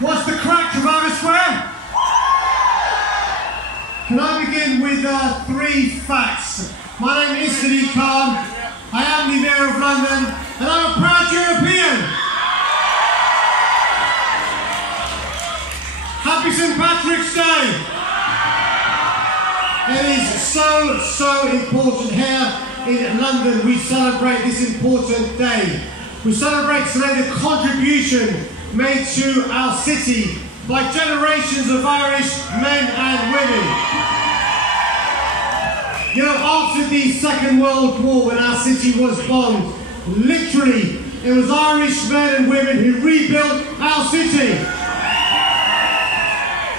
What's the crack, Trafalgar Square? Can I begin with 3 facts? My name is Sadiq Khan. I am the Mayor of London, and I'm a proud European. Happy St. Patrick's Day. It is so important here in London. We celebrate this important day. We celebrate today the contribution made to our city by generations of Irish men and women. You know, after the Second World War, when our city was bombed, literally, it was Irish men and women who rebuilt our city.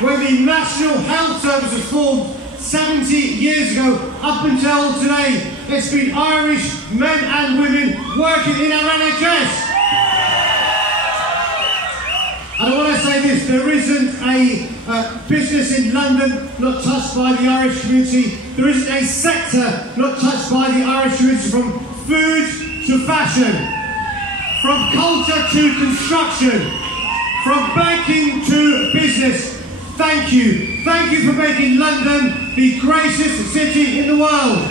When the National Health Service was formed 70 years ago, up until today, it's been Irish men and women working in our NHS. And I want to say this, there isn't a business in London not touched by the Irish community. There isn't a sector not touched by the Irish community, from food to fashion, from culture to construction, from banking to business. Thank you. Thank you for making London the greatest city in the world.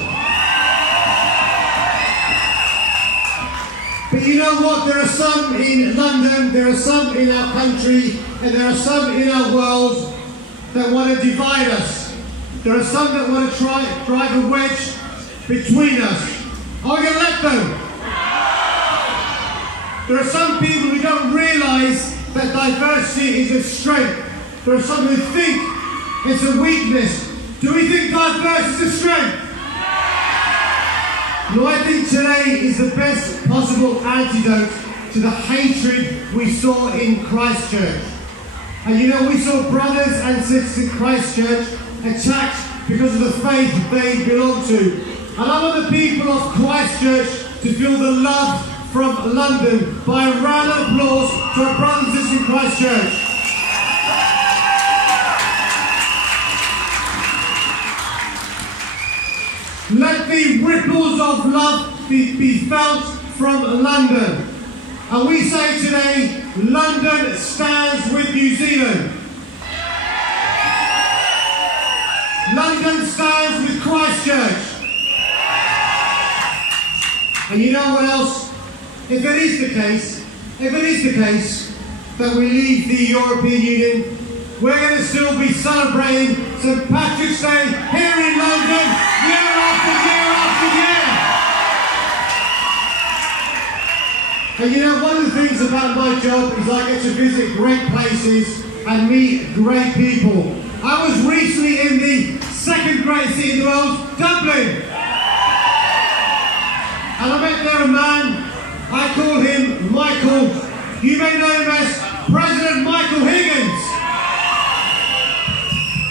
But you know what? There are some in London, there are some in our country, and there are some in our world that want to divide us. There are some that want to drive a wedge between us. Are we going to let them? There are some people who don't realise that diversity is a strength. There are some who think it's a weakness. Do we think diversity is a strength? No, I think today is the best possible antidote to the hatred we saw in Christchurch. And you know, we saw brothers and sisters in Christchurch attacked because of the faith they belong to. And I want the people of Christchurch to feel the love from London by a round of applause to our brothers and sisters in Christchurch. Let the ripples of love be felt from London. And we say today, London stands with New Zealand. London stands with Christchurch. And you know what else? If it is the case that we leave the European Union, we're going to still be celebrating St. Patrick's Day here in London, year after year after year. And you know, one of the things about my job is I get to visit great places and meet great people. I was recently in the second greatest city in the world, Dublin. And I met there a man, I call him Michael. You may know him as President Michael Higgins.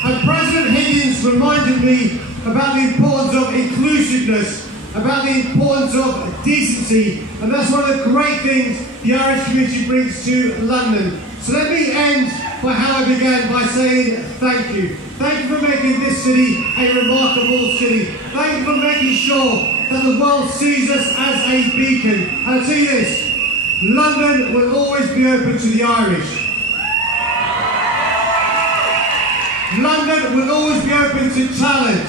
And President Higgins reminded me about the importance of inclusiveness, about the importance of decency, and that's one of the great things the Irish community brings to London. So let me end by how I began, by saying thank you. Thank you for making this city a remarkable city. Thank you for making sure that the world sees us as a beacon. And I'll tell you this, London will always be open to the Irish. London will always be open to talent.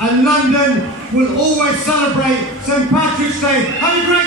And London will always celebrate St. Patrick's Day. Have a great